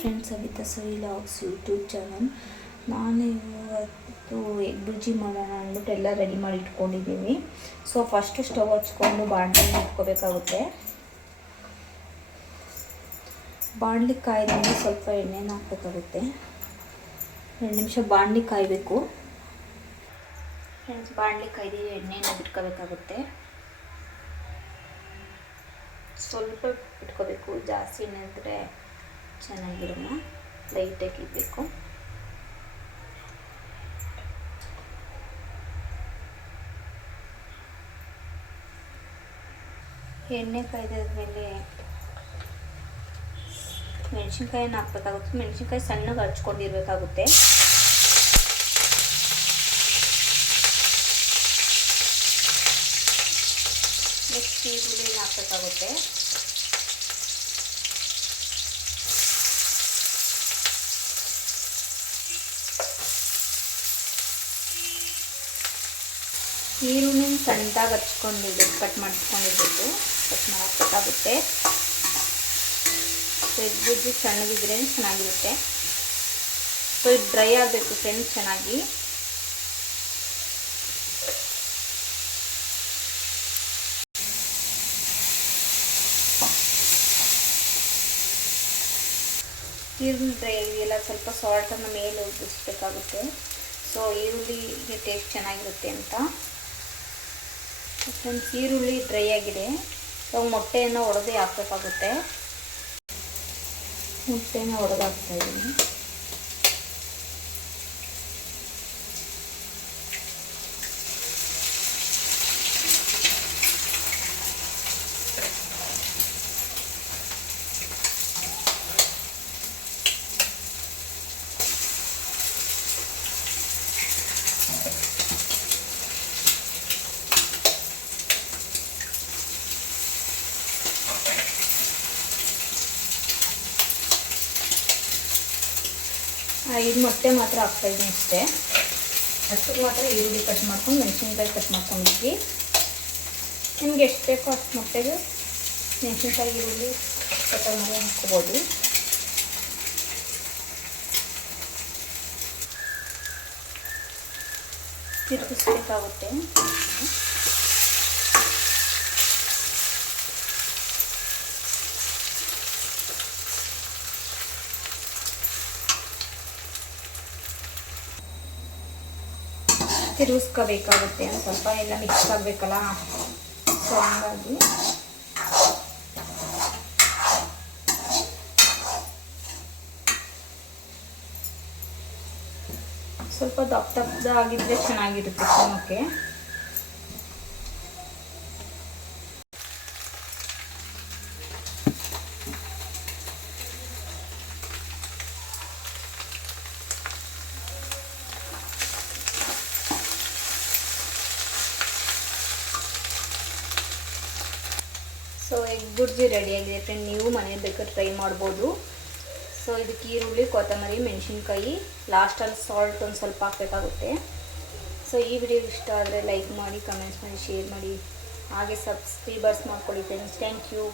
Friends, Savita ಸವಿ logs YouTube channel. ನಾನು ಇವತ್ತು egg bhurji ಮಾಡೋಣ ಅಂದ್ಬಿಟ್ಟು ಎಲ್ಲ ರೆಡಿ ಮಾಡಿ ಇಟ್ಕೊಂಡಿದ್ದೀನಿ. ಸೊ ಫಸ್ಟು ಸ್ಟವ್ ಹಚ್ಕೊಂಡು ಬಾಣಲಿ ಇಟ್ಕೋಬೇಕಾಗುತ್ತೆ. ಬಾಣಲಿ ಕಾಯ್ದಂಗೆ ಸ್ವಲ್ಪ ಎಣ್ಣೆನ ಹಾಕಬೇಕಾಗುತ್ತೆ. 2 ನಿಮಿಷ ಬಾಣಲಿ ಕಾಯಬೇಕು. ಫ್ರೆಂಡ್ಸ್, ಬಾಣಲಿ ಕಾಯ್ದು ಎಣ್ಣೆನ ಬಿಟ್ಕೋಬೇಕಾಗುತ್ತೆ. ಸ್ವಲ್ಪ ಇಟ್ಕೋಬೇಕು, ಜಾಸ್ತಿ ಎಣ್ಣೆ ಅಂದರೆ ಚೆನ್ನಾಗಿರಲ್ಲ, ಲೈಟಾಗಿ ಇರಬೇಕು. ಎಣ್ಣೆ ಕಾಯ್ದಾದ್ಮೇಲೆ ಮೆಣಸಿನ್ಕಾಯಿನ ಹಾಕ್ಬೇಕಾಗುತ್ತೆ. ಮೆಣಸಿನ್ಕಾಯಿ ಸಣ್ಣಗೆ ಹಚ್ಕೊಂಡಿರ್ಬೇಕಾಗುತ್ತೆ. ನೆಕ್ಸ್ಟ್ ಈರುಳ್ಳಿನ ಹಾಕಬೇಕಾಗುತ್ತೆ. ಈರುಳ್ಳಿನ ಸಣ್ಣದಾಗಿ ಹಚ್ಕೊಂಡಿರ್ಬೇಕು, ಕಟ್ ಮಾಡ್ಕೊಂಡಿರ್ಬೇಕು. ಕಟ್ ಮಾಡಬೇಕಾಗುತ್ತೆ. ಎಗ್ ಬುರ್ಜಿ ಸಣ್ಣಗಿದ್ರೆ ಚೆನ್ನಾಗಿರುತ್ತೆ. ಸೊ ಇದು ಡ್ರೈ ಆಗಬೇಕು ಫ್ರೆಂಡ್ಸ್ ಚೆನ್ನಾಗಿ. ಈರುಳ್ಳಿ ಡ್ರೈ ಆಗಿದೆಯಲ್ಲ, ಸ್ವಲ್ಪ ಸಾಲ್ಟನ್ನು ಮೇಲೆ ಉದುರಿಸ್ಬೇಕಾಗುತ್ತೆ. ಸೊ ಈರುಳ್ಳಿಗೆ ಟೇಸ್ಟ್ ಚೆನ್ನಾಗಿರುತ್ತೆ ಅಂತ. ಫ್ರೆಂಡ್ಸ್, ಈರುಳ್ಳಿ ಡ್ರೈ ಆಗಿದೆ. ಸೊ ಮೊಟ್ಟೆಯನ್ನು ಒಡೆದು ಹಾಕಬೇಕಾಗುತ್ತೆ. ಮೊಟ್ಟೆನ ಒಡೆದು ಹಾಕ್ತಾಯಿದ್ದೀನಿ. ಇದು ಮೊಟ್ಟೆ ಮಾತ್ರ ಹಾಕ್ತಾಯಿದ್ದೀನಿ ಅಷ್ಟೇ. ಅಷ್ಟಕ್ಕೆ ಮಾತ್ರ ಈರುಳ್ಳಿ ಕಟ್ ಮಾಡ್ಕೊಂಡು ಮೆಣಸಿನ್ಕಾಯಿ ಕಟ್ ಮಾಡ್ಕೊಂಡಿದ್ವಿ. ನಿಮ್ಗೆ ಎಷ್ಟು ಬೇಕೋ ಅಷ್ಟು ಮೊಟ್ಟೆಗೆ ಮೆಣಸಿನ್ಕಾಯಿ ಈರುಳ್ಳಿ ಕಟ್ ಮಾಡಿ ಹಾಕ್ಕೋಬೋದು. ತಿರುಗಿಸ್ಬೇಕಾಗುತ್ತೆ. ತಿರುಗಿಸ್ಕೋಬೇಕಾಗುತ್ತೆ. ಸ್ವಲ್ಪ ಎಲ್ಲ ಮಿಕ್ಸ್ ಆಗಬೇಕಲ್ಲ, ಸೊ ಹಂಗಾಗಿ ಸ್ವಲ್ಪ ದಪ್ಪದಾಗಿದ್ದರೆ ಚೆನ್ನಾಗಿರುತ್ತೆ ತಿನ್ನೋಕ್ಕೆ. ಸೊ ಎಗ್ ಬುರ್ಜಿ ರೆಡಿಯಾಗಿದೆ ಫ್ರೆಂಡ್. ನೀವು ಮನೇಲಿ ಬೇಕಾದ್ರೆ ಟ್ರೈ ಮಾಡ್ಬೋದು. ಸೊ ಇದಕ್ಕೆ ಈರುಳ್ಳಿ, ಕೊತ್ತಂಬರಿ, ಮೆಣಸಿನ್ಕಾಯಿ, ಲಾಸ್ಟಲ್ಲಿ ಸಾಲ್ಟ್ ಒಂದು ಸ್ವಲ್ಪ ಹಾಕಬೇಕಾಗುತ್ತೆ. ಸೊ ಈ ವಿಡಿಯೋ ಇಷ್ಟ ಆದರೆ ಲೈಕ್ ಮಾಡಿ, ಕಮೆಂಟ್ಸ್ ಮಾಡಿ, ಶೇರ್ ಮಾಡಿ, ಹಾಗೆ ಸಬ್ಸ್ಕ್ರೈಬರ್ಸ್ ಮಾಡ್ಕೊಳ್ಳಿ ಫ್ರೆಂಡ್ಸ್. Thank you.